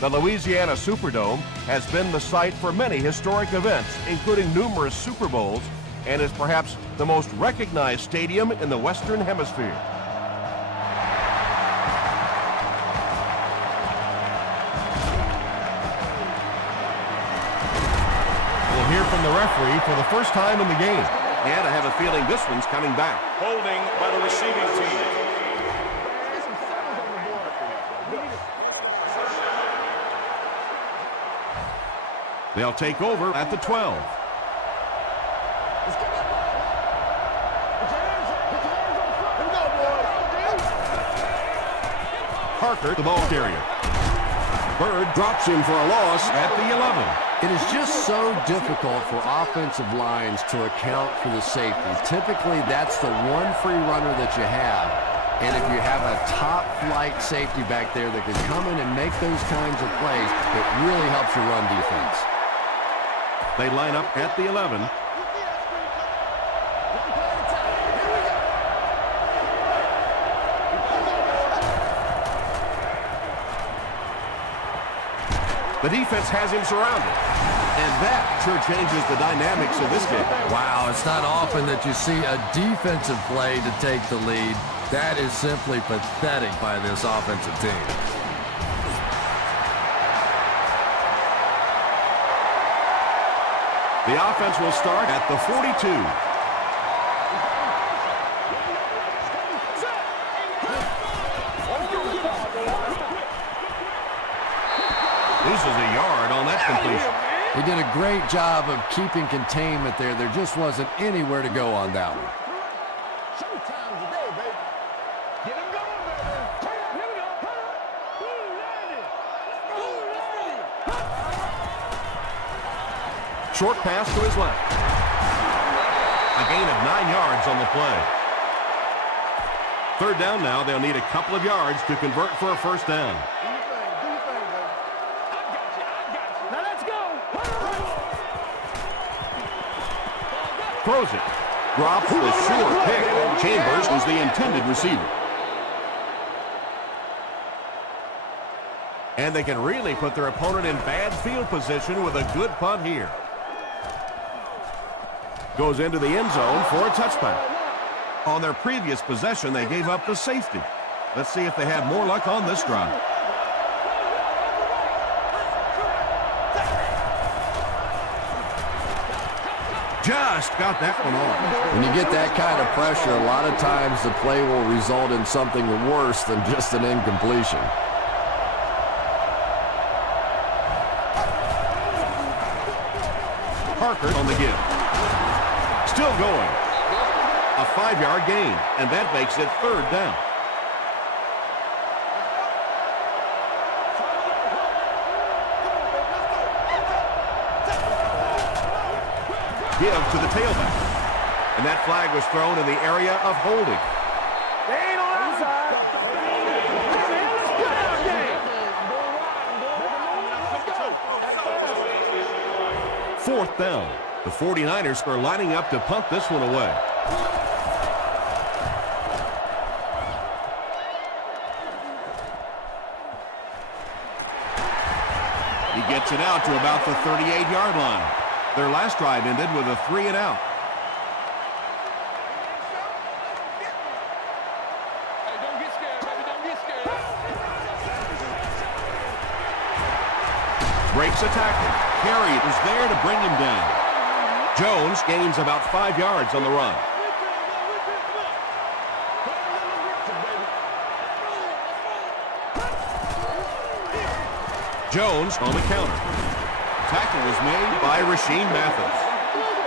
The Louisiana Superdome has been the site for many historic events, including numerous Super Bowls, and is perhaps the most recognized stadium in the Western Hemisphere. We'll hear from the referee for the first time in the game. And I have a feeling this one's coming back. Holding by the receiving team. They'll take over at the 12. Parker, the ball carrier. Bird drops him for a loss at the 11. It is just so difficult for offensive lines to account for the safety. Typically, that's the one free runner that you have. And if you have a top-flight safety back there that can come in and make those kinds of plays, it really helps your run defense. They line up at the 11. The defense has him surrounded. And that sure changes the dynamics of this game. Wow, it's not often that you see a defensive play to take the lead. That is simply pathetic by this offensive team. The offense will start at the 42. Loses a yard on that completion. He did a great job of keeping containment there. There just wasn't anywhere to go on that one. Short pass to his left. A gain of 9 yards on the play. Third down now. They'll need a couple of yards to convert for a first down. Throws it. Drops the sure pick. Chambers was the intended receiver. And they can really put their opponent in bad field position with a good punt here. Goes into the end zone for a touchback. On their previous possession, they gave up the safety. Let's see if they have more luck on this drive. Just got that one off. When you get that kind of pressure, a lot of times the play will result in something worse than just an incompletion. Parker on the give. Still going. A 5-yard gain, and that makes it third down. Give to the tailback. And that flag was thrown in the area of holding. They ain't on our side. Fourth down. The 49ers are lining up to punt this one away. He gets it out to about the 38-yard line. Their last drive ended with a 3-and-out. Hey, don't get scared, baby. Don't get scared. Breaks a tackle. Carey is there to bring him down. Jones gains about 5 yards on the run. Jones on the counter. Tackle was made by Rasheem Mathis.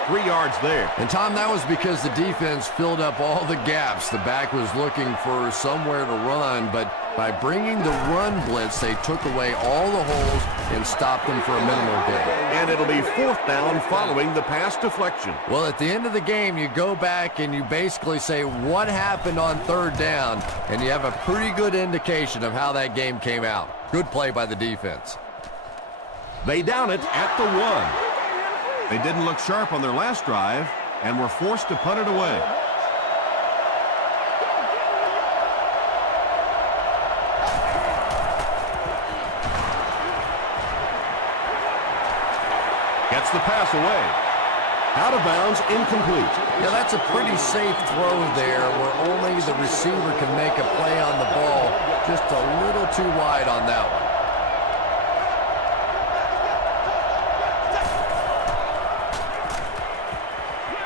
3 yards there. And, Tom, that was because the defense filled up all the gaps. The back was looking for somewhere to run, but by bringing the run blitz, they took away all the holes and stopped them for a minimal gain. And it'll be fourth down following the pass deflection. Well, at the end of the game, you go back and you basically say, what happened on third down? And you have a pretty good indication of how that game came out. Good play by the defense. They down it at the 1. They didn't look sharp on their last drive and were forced to punt it away. Gets the pass away. Out of bounds, incomplete. Yeah, that's a pretty safe throw there where only the receiver can make a play on the ball. Just a little too wide on that one.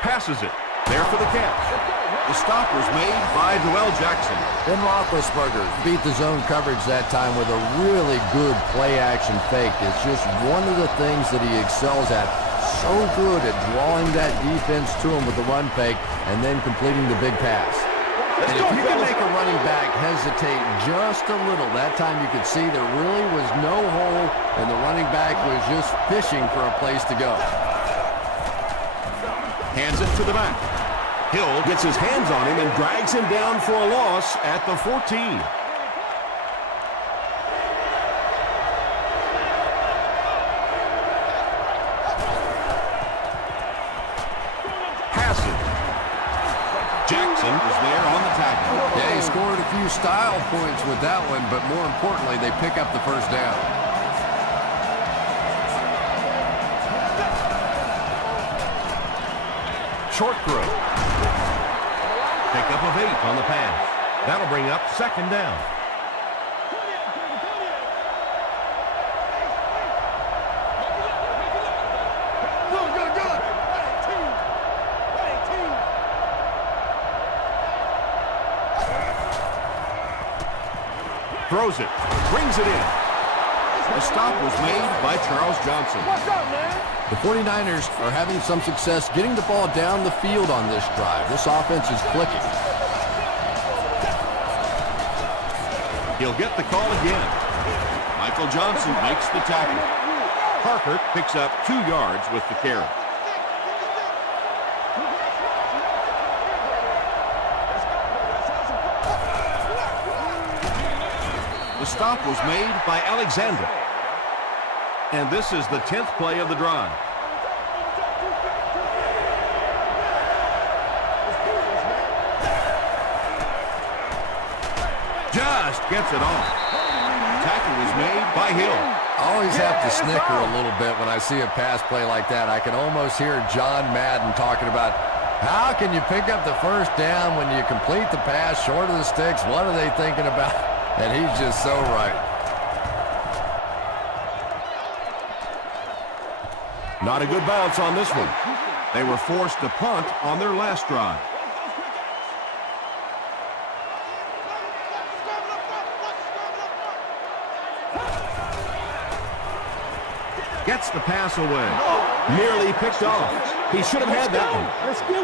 Passes it. There for the catch. The stop was made by Joel Jackson. Ben Roethlisberger beat the zone coverage that time with a really good play-action fake. It's just one of the things that he excels at. So good at drawing that defense to him with the run fake and then completing the big pass. And if you can make a running back hesitate just a little, that time you could see there really was no hole and the running back was just fishing for a place to go. Hands it to the back. Hill gets his hands on him and drags him down for a loss at the 14. Jackson is there on the tackle. Yeah, he scored a few style points with that one, but more importantly, they pick up the first down. Short throw. Pick up of 8 on the pass. That'll bring up second down. Throws it, brings it in. The stop was made by Charles Johnson. What's up, man? The 49ers are having some success getting the ball down the field on this drive. This offense is clicking. He'll get the call again. Michael Johnson makes the tackle. Parker picks up 2 yards with the carry. The stop was made by Alexander. And this is the 10th play of the drive. Just gets it off. Tackle was made by Hill. I always have to snicker a little bit when I see a pass play like that. I can almost hear John Madden talking about how can you pick up the first down when you complete the pass short of the sticks? What are they thinking about? And he's just so right. Not a good bounce on this one. They were forced to punt on their last drive. Gets the pass away. Nearly picked off. He should have had that one.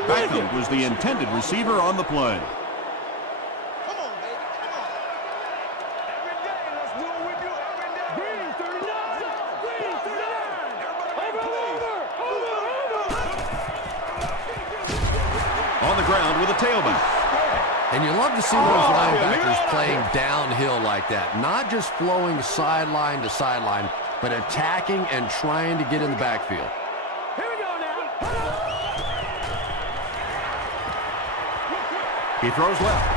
Beckham was the intended receiver on the play. On the ground with a tailback. And you love to see those linebackers playing downhill like that. Not just flowing sideline to sideline, but attacking and trying to get in the backfield. Here we go now. He throws left.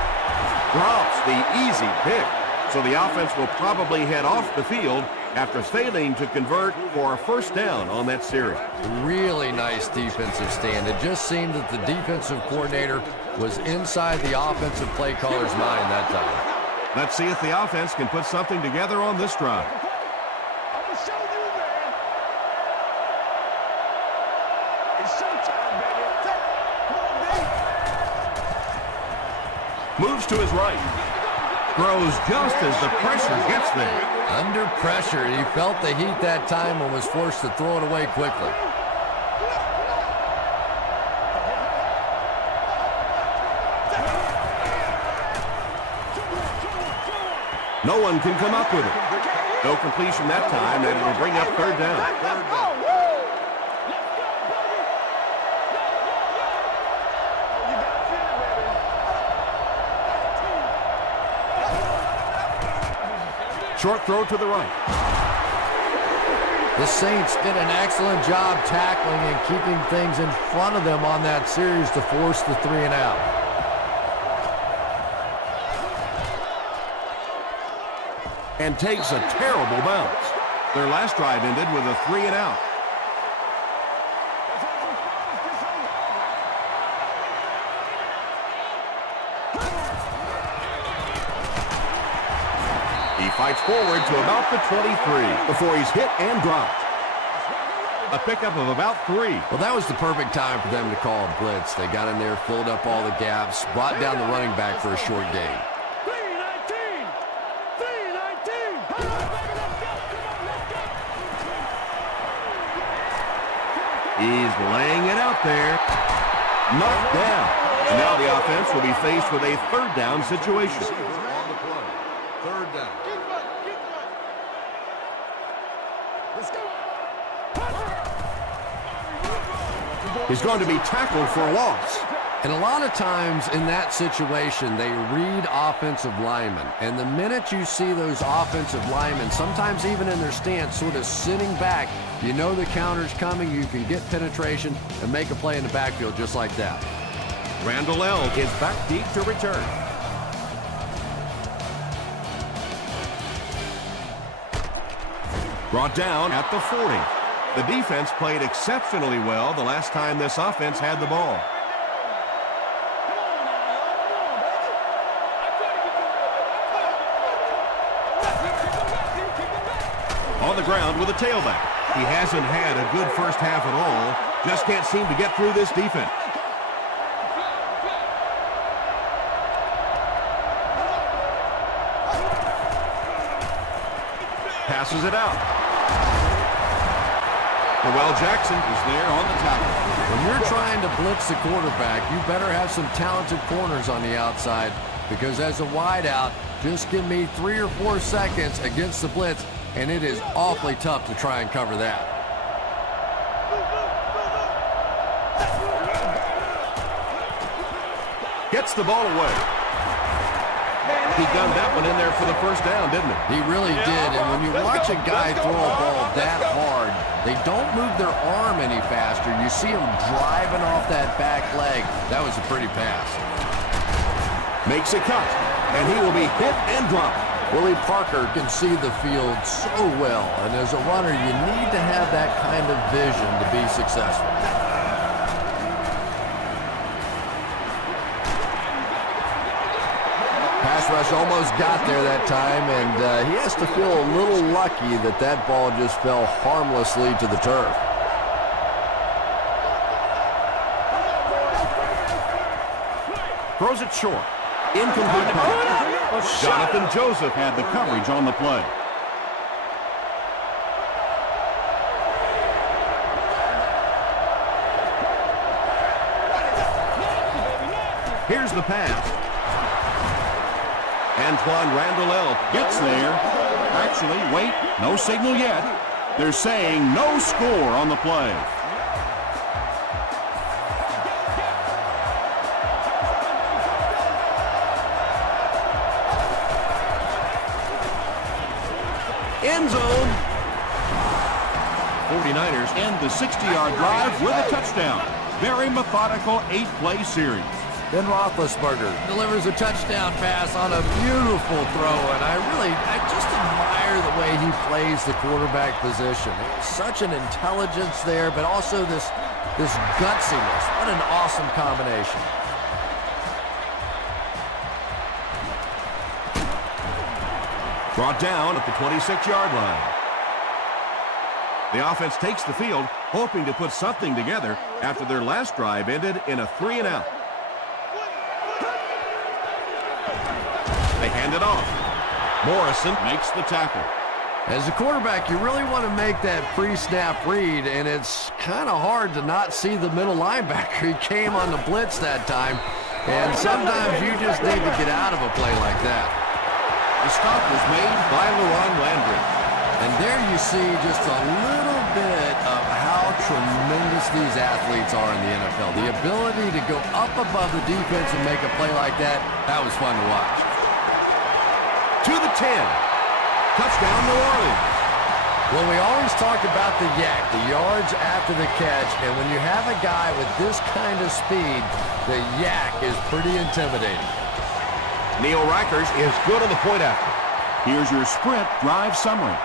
Drops the easy pick. So the offense will probably head off the field after failing to convert for a first down on that series. Really nice defensive stand. It just seemed that the defensive coordinator was inside the offensive play caller's mind that time. Let's see if the offense can put something together on this drive. I'm gonna show you, man. It's showtime, baby. Come on, baby. Moves to his right. Throws just as the pressure gets there. Under pressure, he felt the heat that time and was forced to throw it away quickly. No one can come up with it. No completion that time, and it'll bring up third down. Short throw to the right. The Saints did an excellent job tackling and keeping things in front of them on that series to force the 3 and out. And takes a terrible bounce. Their last drive ended with a 3 and out. Fights forward to about the 23 before he's hit and dropped. A pickup of about 3. Well, that was the perfect time for them to call a blitz. They got in there, filled up all the gaps, brought down the running back for a short gain. 319! 319! He's laying it out there. Knocked down. And now the offense will be faced with a third down situation. On the play. Third down. Let's go! He's going to be tackled for a loss. And a lot of times in that situation, they read offensive linemen. And the minute you see those offensive linemen, sometimes even in their stance, sort of sitting back, you know the counter's coming, you can get penetration and make a play in the backfield just like that. Randall L. is back deep to return. Brought down at the 40. The defense played exceptionally well the last time this offense had the ball. On the ground with a tailback. He hasn't had a good first half at all. Just can't seem to get through this defense. Passes it out. Noel Jackson is there on the tackle. When you're trying to blitz the quarterback, you better have some talented corners on the outside, because as a wideout, just give me 3 or 4 seconds against the blitz, and it is awfully tough to try and cover that. Gets the ball away. He gunned that one in there for the first down, didn't he? He really did, and when you watch a guy throw a ball that hard, they don't move their arm any faster. You see him driving off that back leg. That was a pretty pass. Makes a cut, and he will be hit and dropped. Willie Parker can see the field so well, and as a runner, you need to have that kind of vision to be successful. Pass rush almost got there that time, and he has to feel a little lucky that that ball just fell harmlessly to the turf. Throws it short. Incomplete pass. Jonathan Joseph had the coverage on the play. Here's the pass. Antoine Randall L. gets there. Actually, wait, no signal yet. They're saying no score on the play. End zone. 49ers end the 60-yard drive with a touchdown. Very methodical 8-play series. Ben Roethlisberger delivers a touchdown pass on a beautiful throw, and I just admire the way he plays the quarterback position. Such an intelligence there, but also this gutsiness. What an awesome combination. Brought down at the 26-yard line. The offense takes the field, hoping to put something together after their last drive ended in a 3-and-out. They hand it off. Morrison makes the tackle. As a quarterback, you really want to make that pre-snap read, and it's kind of hard to not see the middle linebacker. He came on the blitz that time, and sometimes you just need to get out of a play like that. The stop was made by Leron Landry. And there you see just a little bit of how tremendous these athletes are in the NFL. The ability to go up above the defense and make a play like that, that was fun to watch. To the 10. Touchdown, New Orleans. Well, we always talk about the yak, the yards after the catch, and when you have a guy with this kind of speed, the yak is pretty intimidating. Neil Reichers is good on the point after. Here's your sprint drive summary.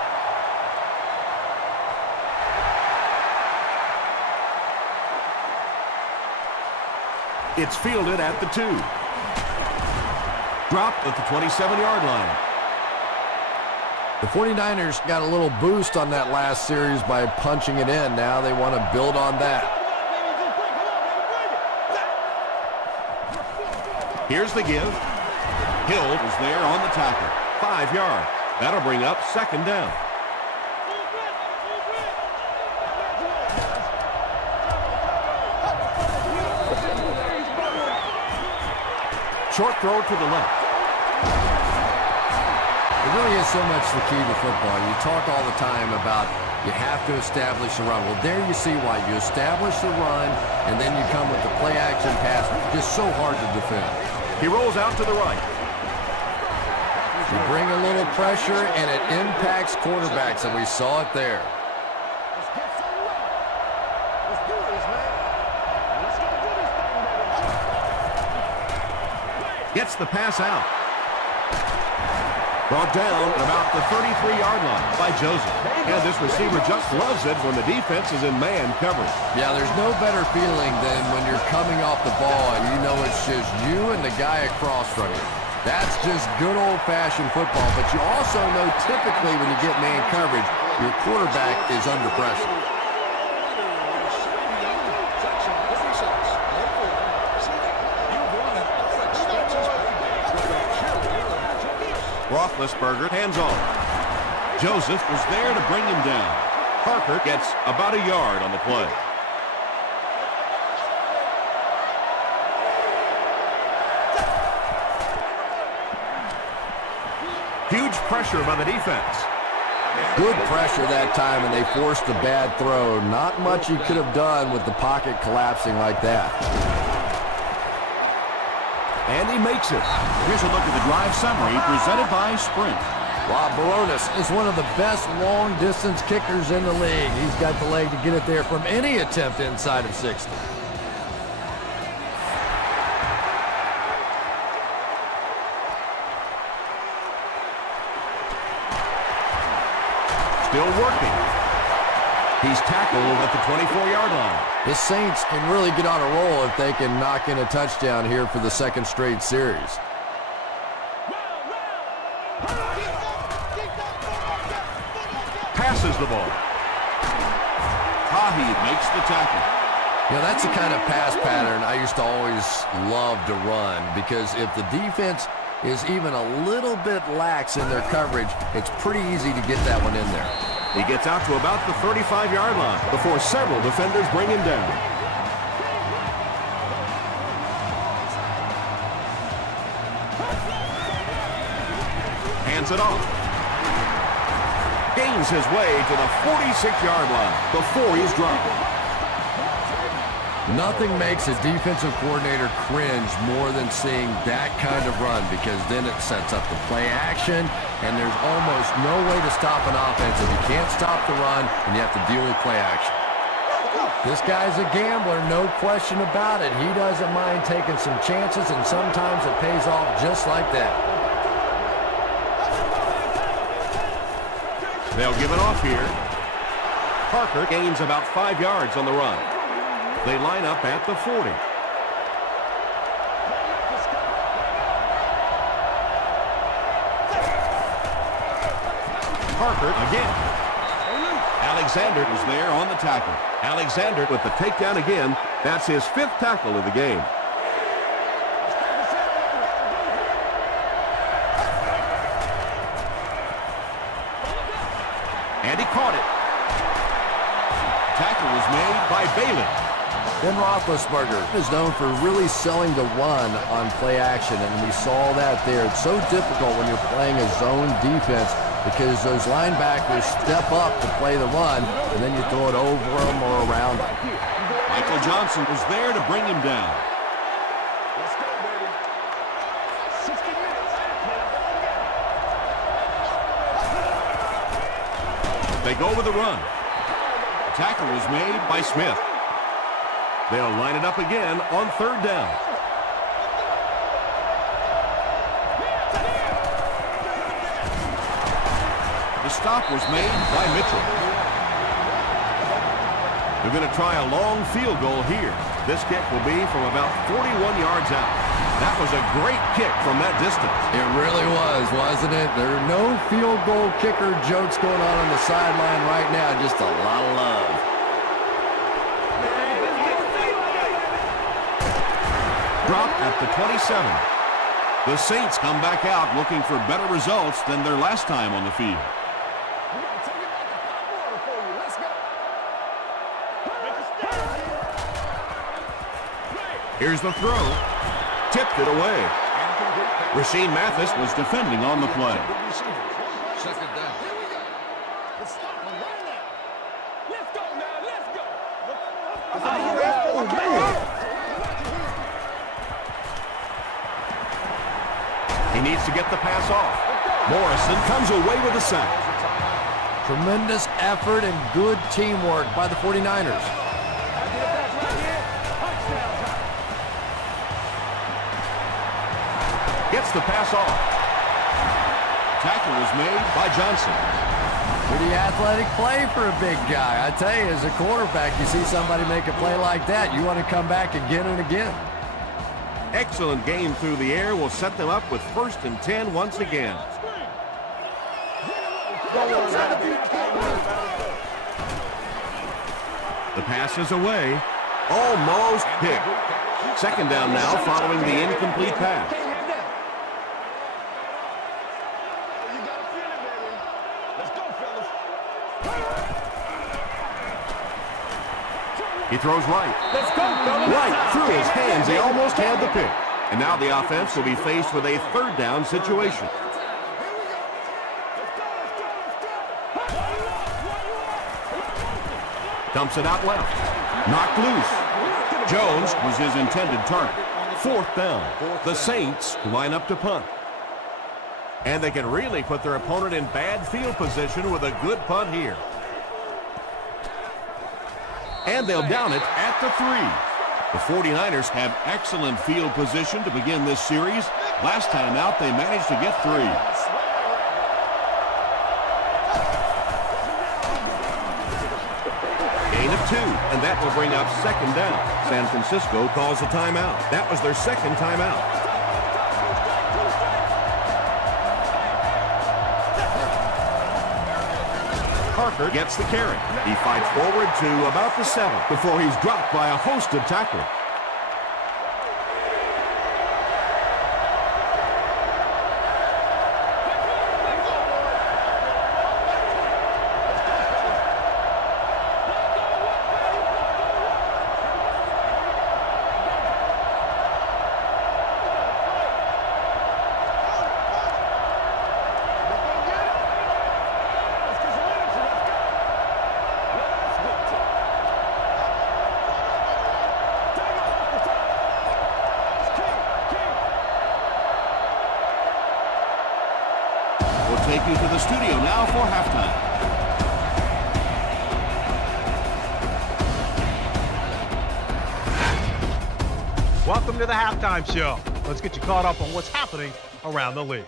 It's fielded at the 2. Dropped at the 27-yard line. The 49ers got a little boost on that last series by punching it in. Now they want to build on that. Here's the give. Hill is there on the tackle. 5 yards. That'll bring up second down. Short throw to the left. It really is so much the key to football. You talk all the time about you have to establish the run. Well, there you see why. You establish the run, and then you come with the play-action pass. Just so hard to defend. He rolls out to the right. You bring a little pressure, and it impacts quarterbacks, and we saw it there. Let's get some run. Let's do this, man. Let's go do this thing, baby. Gets the pass out. Brought down at about the 33-yard line by Joseph. And this receiver just loves it when the defense is in man coverage. Yeah, there's no better feeling than when you're coming off the ball and you know it's just you and the guy across from you. That's just good old-fashioned football, but you also know typically when you get man coverage, your quarterback is under pressure. Roethlisberger hands off. Joseph was there to bring him down. Parker gets about a yard on the play. Huge pressure by the defense. Good pressure that time, and they forced a bad throw. Not much he could have done with the pocket collapsing like that. And he makes it. Here's a look at the drive summary presented by Sprint. Rob Baronis is one of the best long-distance kickers in the league. He's got the leg to get it there from any attempt inside of 60. Still working. He's tackled at the 24-yard line. The Saints can really get on a roll if they can knock in a touchdown here for the second straight series. Passes the ball. Tahi makes the tackle. You know, that's the kind of pass pattern I used to always love to run, because if the defense is even a little bit lax in their coverage, it's pretty easy to get that one in there. He gets out to about the 35-yard line before several defenders bring him down. Hands it off. Gains his way to the 46-yard line before he's dropped. Nothing makes a defensive coordinator cringe more than seeing that kind of run, because then it sets up the play action, and there's almost no way to stop an offense if you can't stop the run and you have to deal with play action. This guy's a gambler, no question about it. He doesn't mind taking some chances, and sometimes it pays off just like that. They'll give it off here. Parker gains about 5 yards on the run. They line up at the 40. Parker again. Alexander was there on the tackle. Alexander with the takedown again. That's his 5th tackle of the game. And he caught it. Tackle was made by Bailey. Ben Roethlisberger is known for really selling the run on play action, and we saw that there. It's so difficult when you're playing a zone defense because those linebackers step up to play the run, and then you throw it over them or around them. Michael Johnson was there to bring him down. Let's go, baby. 60 minutes. They go with the run. The tackle was made by Smith. They'll line it up again on 3rd down. The stop was made by Mitchell. They're going to try a long field goal here. This kick will be from about 41 yards out. That was a great kick from that distance. It really was, wasn't it? There are no field goal kicker jokes going on the sideline right now. Just a lot of love. Drop at the 27. The Saints come back out looking for better results than their last time on the field. We gotta take it back to hot water for you. Let's go. Here's the throw. Tipped it away. Rasheed Mathis was defending on the play. Second down. Here we go. Let's stop him right now. Let's go now. Let's go. He needs to get the pass off. Morrison comes away with a sack. Tremendous effort and good teamwork by the 49ers. Gets the pass off. Tackle was made by Johnson. Pretty athletic play for a big guy. I tell you, as a quarterback, you see somebody make a play like that, you want to come back again and again. Excellent game through the air will set them up with 1st and 10 once again. The pass is away. Almost picked. Second down now following the incomplete pass. You gotta feel it, baby. Let's go, fellas. He throws right. Let's go, fellas. Right through his hands. He almost had the pick. And now the offense will be faced with a 3rd down situation. Dumps it out left. Knocked loose. Jones was his intended target. 4th down. The Saints line up to punt. And they can really put their opponent in bad field position with a good punt here. And they'll down it at the 3. The 49ers have excellent field position to begin this series. Last time out, they managed to get 3. Gain of 2, and that will bring up 2nd down. San Francisco calls a timeout. That was their 2nd timeout. Parker gets the carry. He fights forward to about the 7 before he's dropped by a host of tacklers. Take you to the studio now for halftime. Welcome to the halftime show. Let's get you caught up on what's happening around the league.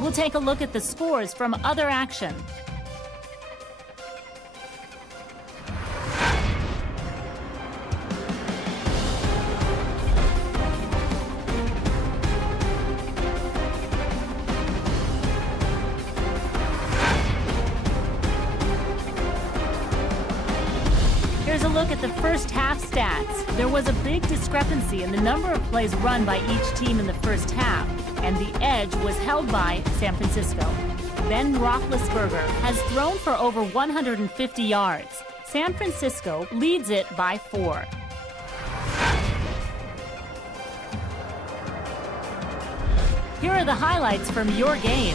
We'll take a look at the scores from other action. Here's a look at the first half stats. There was a big discrepancy in the number of plays run by each team in the first half, and the edge was held by San Francisco. Ben Roethlisberger has thrown for over 150 yards. San Francisco leads it by 4. Here are the highlights from your game.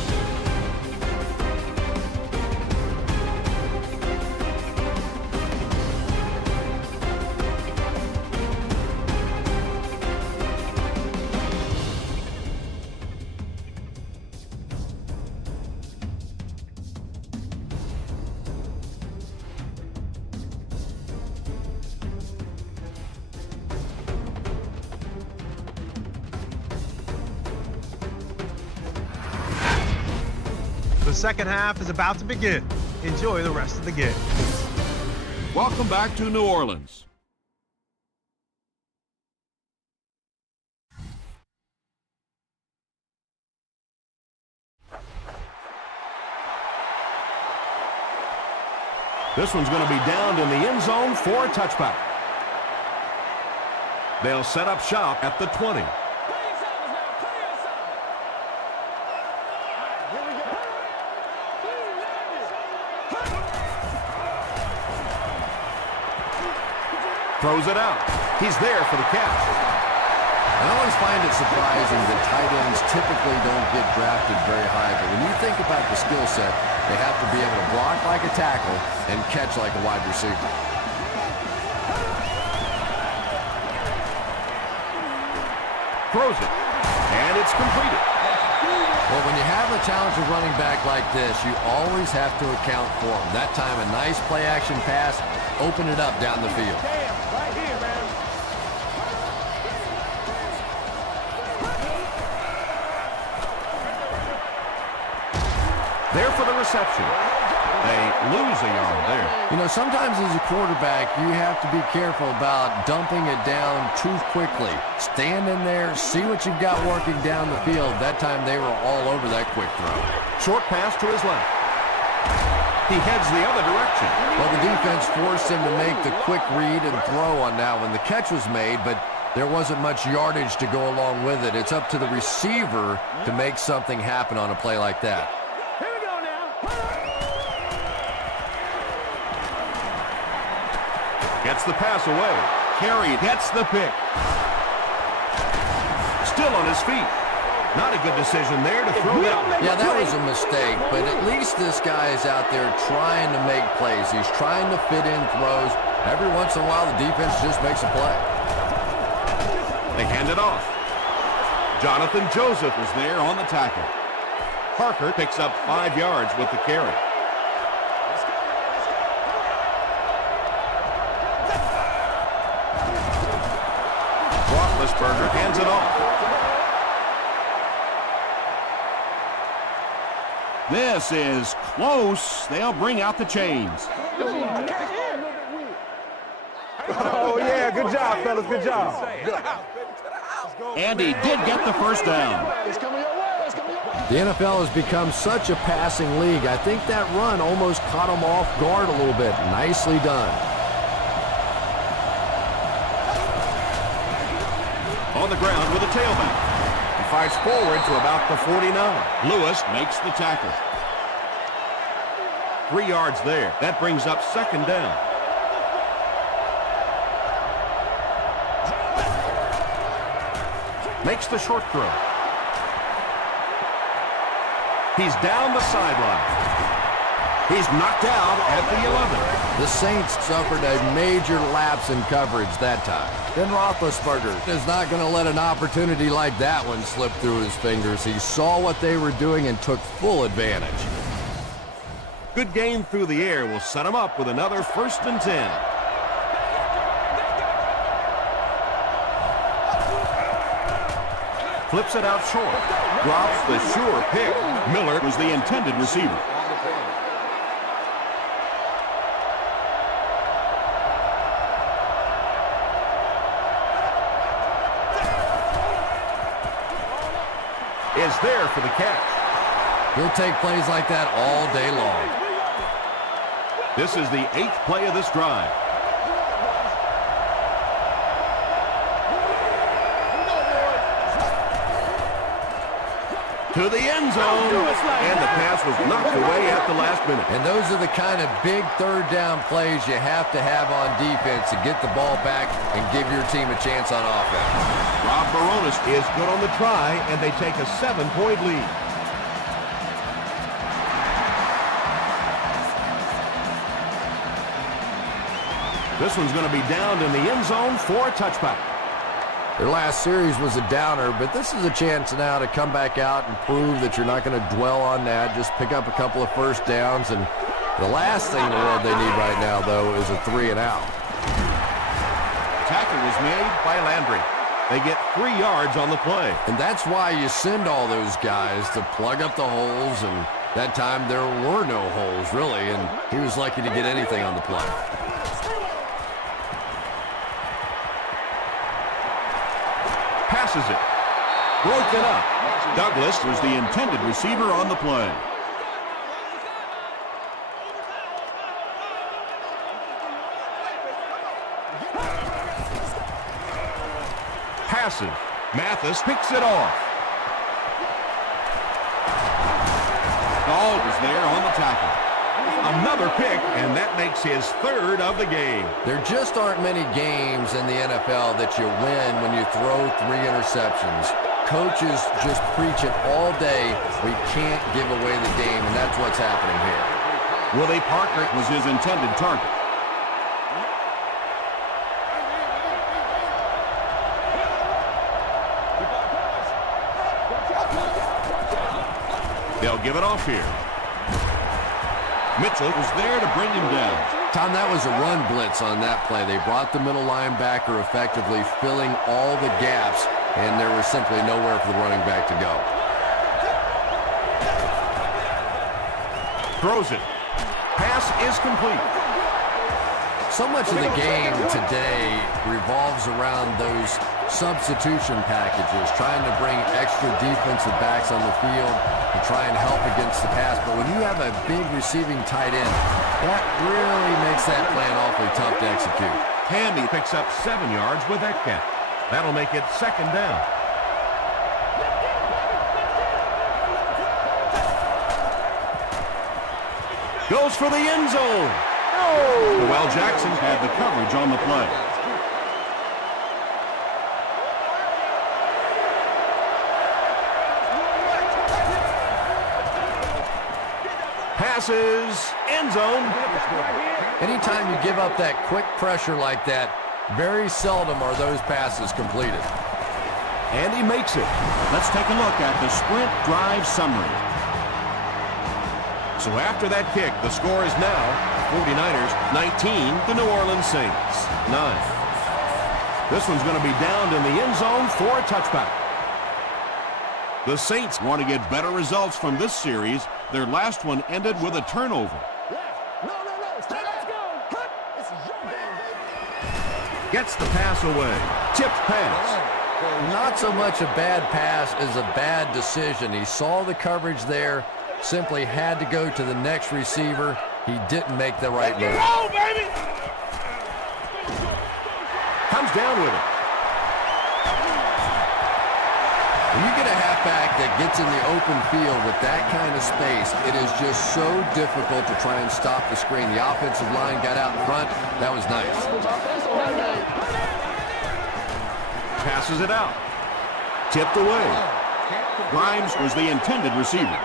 The second half is about to begin. Enjoy the rest of the game. Welcome back to New Orleans. This one's going to be downed in the end zone for a touchback. They'll set up shop at the 20. Throws it out. He's there for the catch. I always find it surprising that tight ends typically don't get drafted very high, but when you think about the skill set, they have to be able to block like a tackle and catch like a wide receiver. Throws it, and it's completed. Well, when you have a talented running back like this, you always have to account for him. That time, a nice play-action pass, open it up down the field. Right here, man. There for the reception. They lose a yard there. You know, sometimes as a quarterback, you have to be careful about dumping it down too quickly. Stand in there, see what you've got working down the field. That time they were all over that quick throw. Short pass to his left. He heads the other direction. Well, the defense forced him to make the quick read and throw on that when the catch was made, but there wasn't much yardage to go along with it. It's up to the receiver to make something happen on a play like that. Here we go now. Gets the pass away. Carey gets the pick. Still on his feet. Not a good decision there to throw that. Yeah, that was a mistake, but at least this guy is out there trying to make plays. He's trying to fit in throws. Every once in a while, the defense just makes a play. They hand it off. Jonathan Joseph is there on the tackle. Parker picks up 5 yards with the carry. Roethlisberger hands it off. This is close. They'll bring out the chains. Oh, yeah, good job, fellas, good job. And he did get the first down. It's coming your way. It's coming your way. The NFL has become such a passing league. I think that run almost caught him off guard a little bit. Nicely done. On the ground with a tailback. He fires forward to about the 49. Lewis makes the tackle. 3 yards there. That brings up second down. Makes the short throw. He's down the sideline. He's knocked out at the 11. The Saints suffered a major lapse in coverage that time. Then Roethlisberger is not going to let an opportunity like that one slip through his fingers. He saw what they were doing and took full advantage. Good gain through the air will set him up with another 1st and 10. Flips it out short. Drops the sure pick. Miller was the intended receiver. Is there for the catch. He'll take plays like that all day long. This is the 8th play of this drive. To the end zone, and the pass was knocked away at the last minute. And those are the kind of big third down plays you have to have on defense to get the ball back and give your team a chance on offense. Rob Baronis is good on the try, and they take a 7-point lead. This one's going to be downed in the end zone for a touchback. Their last series was a downer, but this is a chance now to come back out and prove that you're not going to dwell on that. Just pick up a couple of first downs, and the last thing in the world they need right now, though, is a 3-and-out. Tackle was made by Landry. They get 3 yards on the play. And that's why you send all those guys to plug up the holes, and that time there were no holes, really, and he was lucky to get anything on the play. Passes it. Broken up. Douglas was the intended receiver on the play. passes. Mathis picks it off. Dahl is there on the tackle. Another pick, and that makes his third of the game. There just aren't many games in the NFL that you win when you throw 3 interceptions. Coaches just preach it all day. We can't give away the game, and that's what's happening here. Willie Parker was his intended target. They'll give it off here. Mitchell was there to bring him down. Tom, that was a run blitz on that play. They brought the middle linebacker effectively filling all the gaps, and there was simply nowhere for the running back to go. Throws it. Pass is complete. So much of the game today revolves around those substitution packages, trying to bring extra defensive backs on the field and try and help against the pass. But when you have a big receiving tight end, that really makes that plan awfully tough to execute. Hammy picks up 7 yards with that catch. That'll make it second down. Goes for the end zone. Well, Jackson had the coverage on the play. Passes, end zone. Anytime you give up that quick pressure like that, very seldom are those passes completed. And he makes it. Let's take a look at the sprint drive summary. So after that kick, the score is now 49ers 19, the New Orleans Saints 9. This one's going to be downed in the end zone for a touchback. The Saints want to get better results from this series. Their last one ended with a turnover. Gets the pass away. Tipped pass. Not so much a bad pass as a bad decision. He saw the coverage there, simply had to go to the next receiver. He didn't make the right move. Comes down with it. When you get a halfback that gets in the open field with that kind of space, it is just so difficult to try and stop the screen. The offensive line got out in front. That was nice. Passes it out. Tipped away. Grimes was the intended receiver.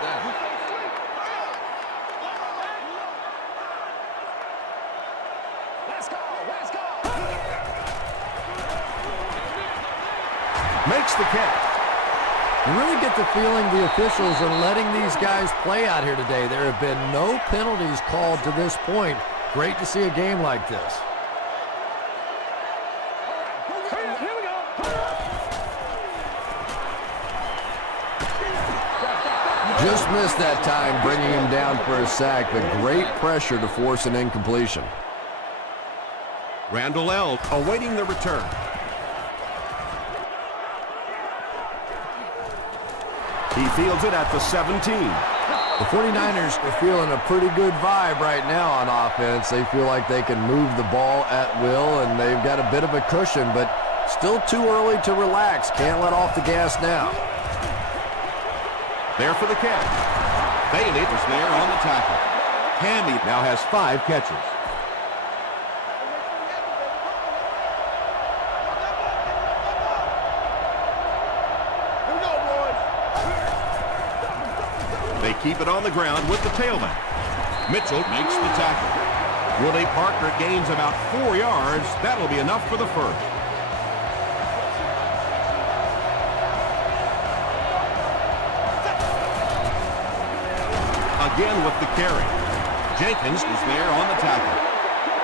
Makes the catch. You really get the feeling the officials are letting these guys play out here today. There have been no penalties called to this point. Great to see a game like this. Just missed that time, bringing him down for a sack, but great pressure to force an incompletion. Randall L. awaiting the return. He fields it at the 17. The 49ers are feeling a pretty good vibe right now on offense. They feel like they can move the ball at will, and they've got a bit of a cushion, but still too early to relax. Can't let off the gas now. There for the catch. Bailey was there on the tackle. Hammy now has 5 catches. They keep it on the ground with the tailback. Mitchell makes the tackle. Willie Parker gains about 4 yards. That'll be enough for the first. Again with the carry. Jenkins was there on the tackle.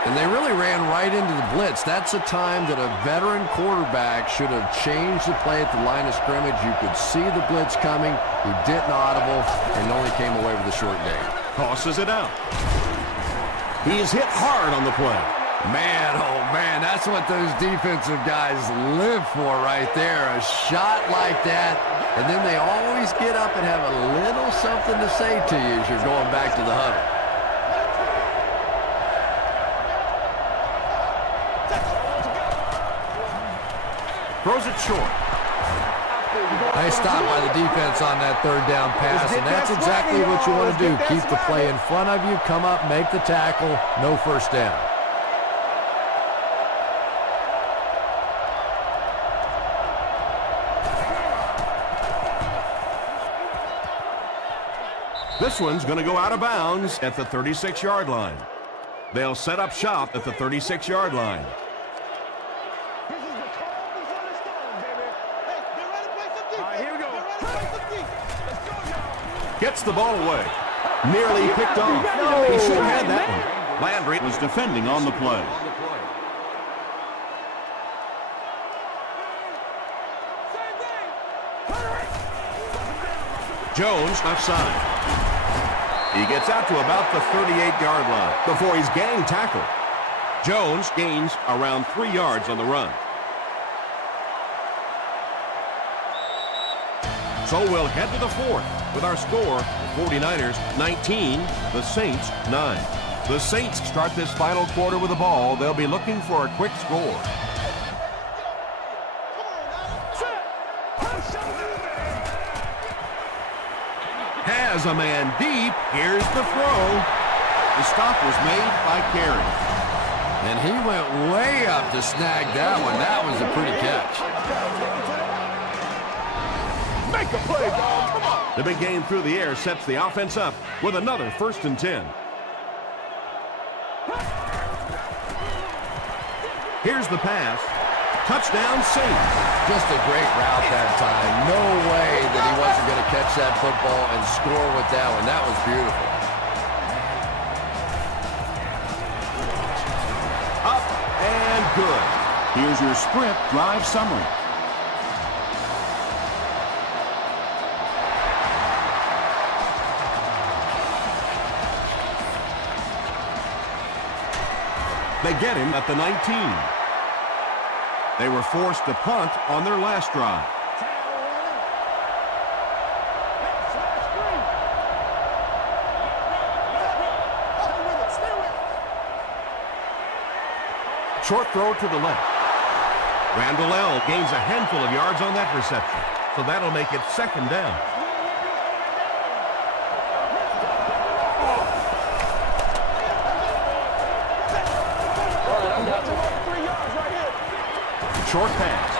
And they really ran right into the blitz. That's a time that a veteran quarterback should have changed the play at the line of scrimmage. You could see the blitz coming. He didn't audible and only came away with a short gain. Tosses it out. He's hit hard on the play. Man, oh man, that's what those defensive guys live for right there. A shot like that, and then they always get up and have a little something to say to you as you're going back to the huddle. Throws it short. Nice stop by the defense on that third down pass, and that's exactly what you want to do. Keep the play in front of you, come up, make the tackle, no first down. This one's going to go out of bounds at the 36-yard line. They'll set up shop at the 36-yard line. This is the calm before the storm, baby. Hey, get ready to play some defense. All right, here we go. Get ready to play some defense. Let's go, y'all. Gets the ball away. Nearly picked off. He should have had that one. Landry was defending on the play. Jones offside. He gets out to about the 38-yard line before he's gang tackled. Jones gains around 3 yards on the run. So we'll head to the fourth with our score, 49ers 19, the Saints 9. The Saints start this final quarter with the ball. They'll be looking for a quick score. Has a man deep. Here's the throw. The stop was made by Carey. And he went way up to snag that one. That was a pretty catch. Make a play, dog. Come on. The big game through the air sets the offense up with another 1st and 10. Here's the pass. Touchdown, Saints. Just a great route that time. No way that he wasn't going to catch that football and score with that one. That was beautiful. Up and good. Here's your Sprint drive summary. They get him at the 19. They were forced to punt on their last drive. Short throw to the left. Randall L. gains a handful of yards on that reception, so that'll make it 2nd down. Short pass.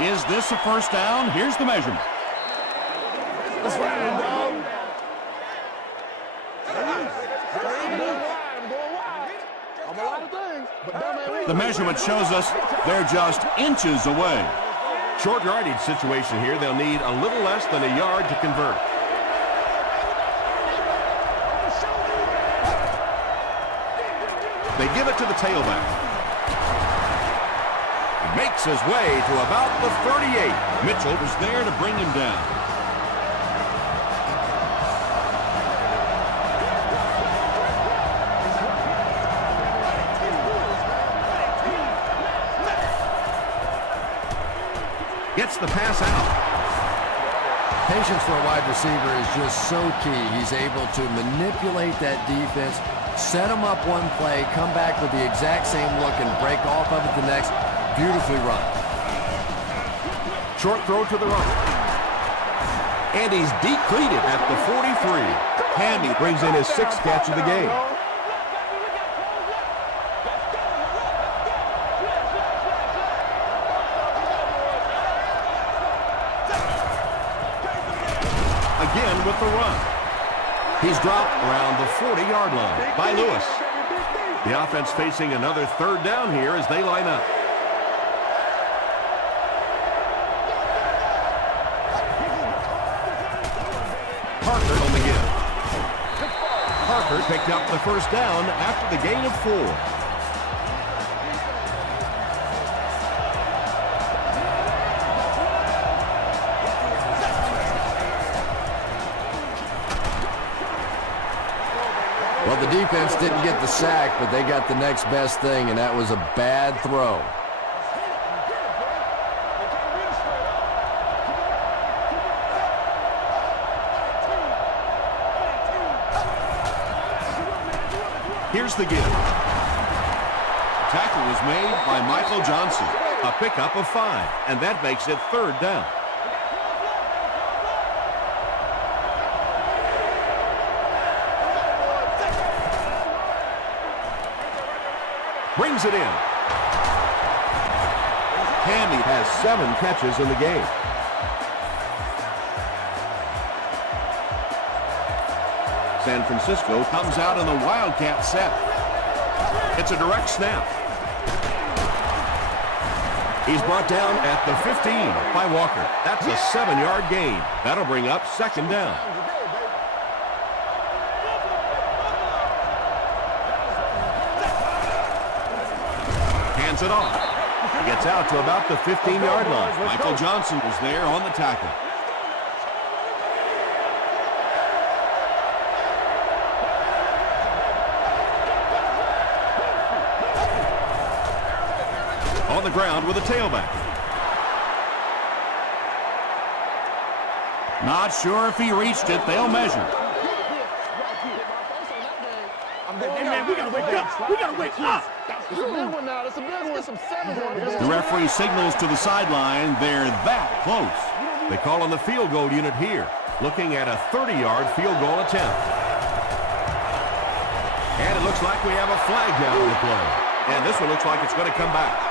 Is this a first down? Here's the measurement. Let's ride, dog. I'm a lot of things, but that ain't The measurement shows us they're just inches away. Short yardage situation here. They'll need a little less than a yard to convert. They give it to the tailback. He makes his way to about the 38. Mitchell was there to bring him down. Gets the pass out. Patience for a wide receiver is just so key. He's able to manipulate that defense, set them up one play, come back with the exact same look, and break off of it the next. Beautifully run. Short throw to the right. And he's decleated at the 43. Hammy brings in his 6th catch of the game. Again with the run. He's dropped around the 40-yard line by Lewis. The offense facing another 3rd down here as they line up. Parker on the give. Parker picked up the first down after the gain of 4. Well, the defense didn't get the sack, but they got the next best thing, and that was a bad throw. Here's the give. Tackle was made by Michael Johnson. A pickup of 5, and that makes it 3rd down. Brings it in. Hammy has 7 catches in the game. San Francisco comes out in the Wildcat set. It's a direct snap. He's brought down at the 15 by Walker. That's a 7-yard gain. That'll bring up 2nd down. Hands it off. Gets out to about the 15-yard line. Michael Johnson was there on the tackle. On the ground with a tailback. Not sure if he reached it. They'll measure. Hey, man, we gotta wake up. We gotta wake up. It's a big one now. It's a big one. Some 7s on it. The referee signals to the sideline. They're that close. They call on the field goal unit here, looking at a 30-yard field goal attempt. And it looks like we have a flag down on the play. And this one looks like it's going to come back.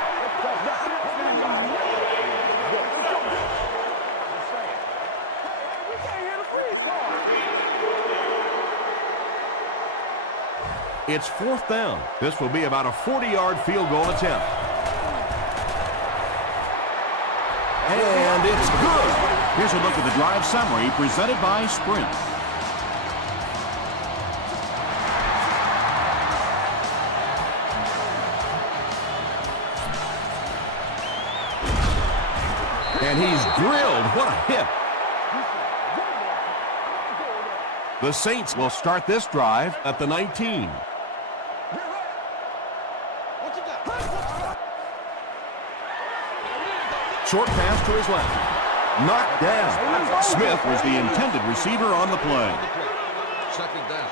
It's 4th down. This will be about a 40-yard field goal attempt. And it's good. Here's a look at the drive summary presented by Sprint. And he's drilled. What a hit. The Saints will start this drive at the 19. Short pass to his left. Knocked down. Smith was the intended receiver on the play. 2nd down.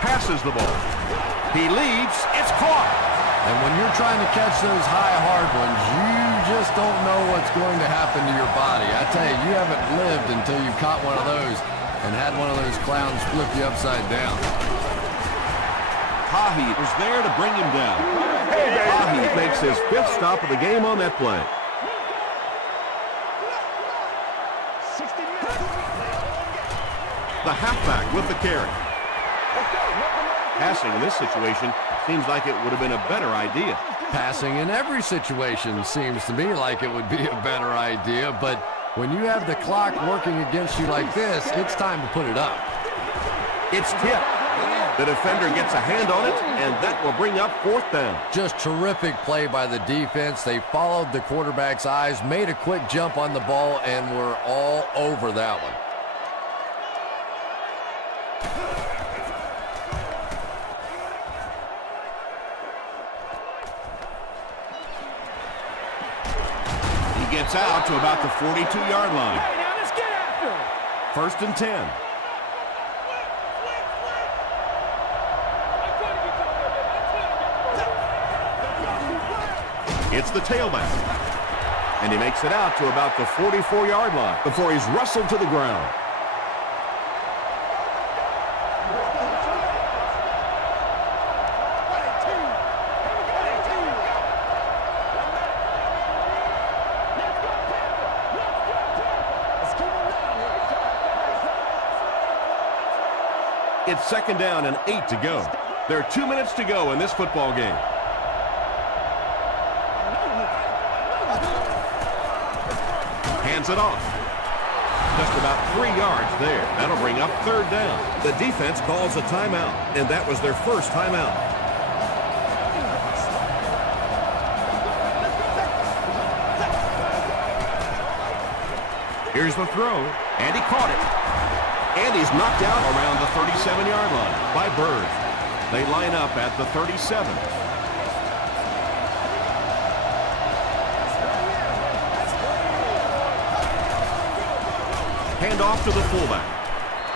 Passes the ball. He leaps. It's caught. And when you're trying to catch those high, hard ones, you just don't know what's going to happen to your body. I tell you, you haven't lived until you caught one of those and had one of those clowns flip you upside down. Hahi was there to bring him down. Hahi makes his 5th stop of the game on that play. The halfback with the carry. Passing in this situation seems like it would have been a better idea. Passing in every situation seems to me like it would be a better idea, but when you have the clock working against you like this, it's time to put it up. It's tipped. The defender gets a hand on it, and that will bring up 4th down. Just terrific play by the defense. They followed the quarterback's eyes, made a quick jump on the ball, and were all over that one. He gets out to about the 42-yard line. Hey, now let's get after him. 1st and 10. It's the tailback. And he makes it out to about the 44-yard line before he's wrestled to the ground. It's 2nd down and 8 to go. There are 2 minutes to go in this football game. Hands it off. Just about 3 yards there. That'll bring up 3rd down. The defense calls a timeout, and that was their first timeout. Here's the throw, and he caught it. And he's knocked out around the 37-yard line by Bird. They line up at the 37. Hand off to the fullback.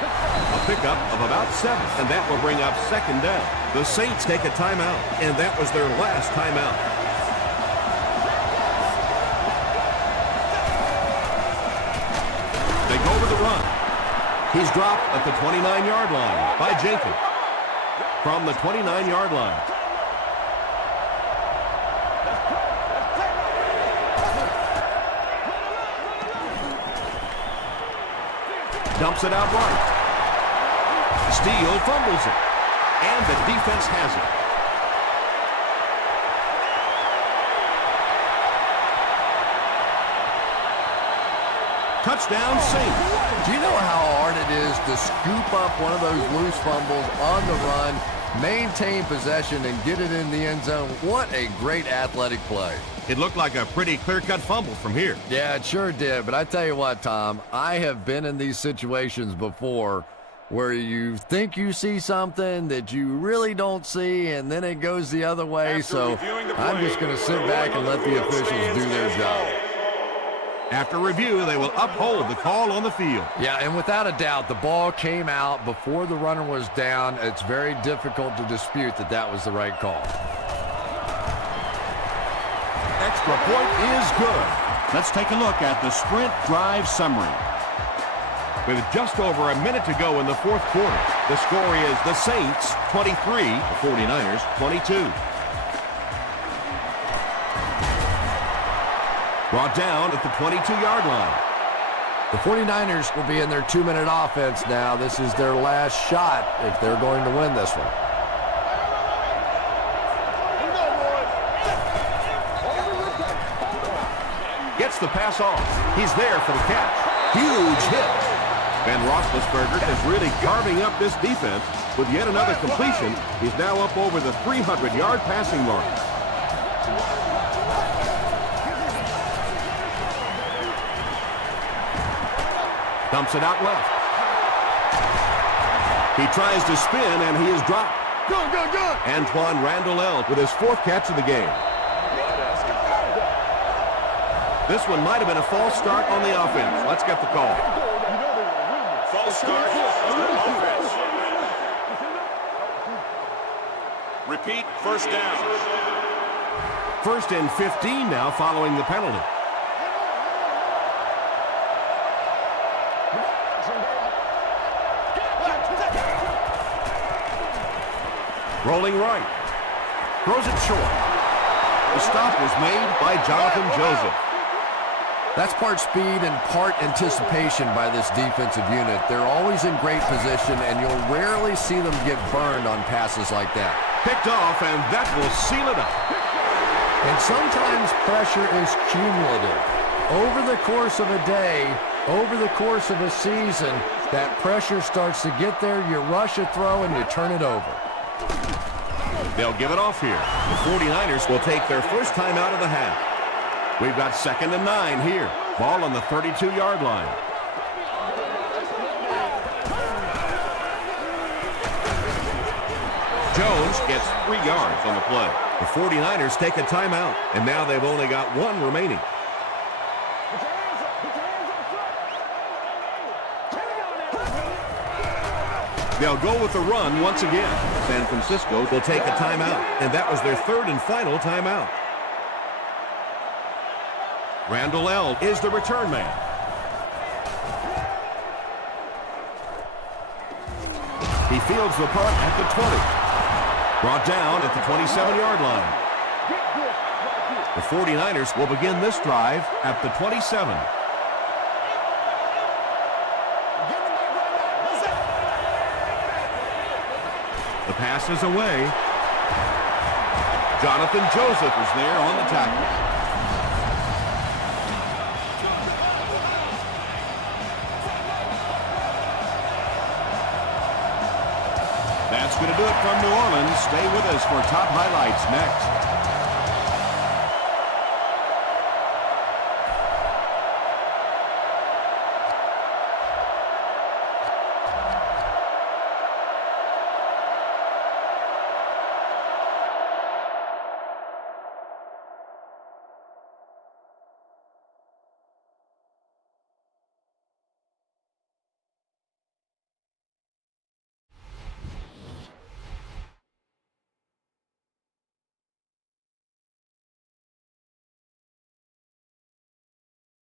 A pickup of about 7, and that will bring up 2nd down. The Saints take a timeout, and that was their last timeout. They go to the run. He's dropped at the 29-yard line by Jenkins. From the 29-yard line. Dumps it out right. Steele fumbles it. And the defense has it. Touchdown, Saints. Do you know how hard it is to scoop up one of those loose fumbles on the run, maintain possession, and get it in the end zone? What a great athletic play. It looked like a pretty clear-cut fumble from here. Yeah, it sure did. But I tell you what, Tom, I have been in these situations before where you think you see something that you really don't see, and then it goes the other way. So I'm just going to sit back and let the officials do their job. After review, they will uphold the call on the field. Yeah, and without a doubt, the ball came out before the runner was down. It's very difficult to dispute that that was the right call. Extra point is good. Let's take a look at the sprint drive summary. With just over a minute to go in the 4th quarter, the score is the Saints 23, the 49ers 22. Brought down at the 22-yard line. The 49ers will be in their 2-minute offense now. This is their last shot if they're going to win this one. Gets the pass off. He's there for the catch. Huge hit. Ben Roethlisberger is really carving up this defense with yet another completion. He's now up over the 300-yard passing mark. Dumps it out left. He tries to spin, and he is dropped. Good. Antoine Randall with his 4th catch of the game. This one might have been a false start on the offense. Let's get the call. False start on offense. Repeat, 1st down. 1st and 15 now following the penalty. Rolling right. Throws it short. The stop was made by Jonathan Joseph. That's part speed and part anticipation by this defensive unit. They're always in great position, and you'll rarely see them get burned on passes like that. Picked off, and that will seal it up. And sometimes pressure is cumulative. Over the course of a day, over the course of a season, that pressure starts to get there, you rush a throw, and you turn it over. They'll give it off here. The 49ers will take their first time out of the half. We've got 2nd and 9 here. Ball on the 32-yard line. Jones gets 3 yards on the play. The 49ers take a timeout, and now they've only got 1 remaining. They'll go with the run once again. San Francisco will take a timeout, and that was their 3rd and final timeout. Randall is the return man. He fields the punt at the 20. Brought down at the 27-yard line. The 49ers will begin this drive at the 27. The pass is away. Jonathan Joseph is there on the tackle. That's going to do it from New Orleans. Stay with us for top highlights next.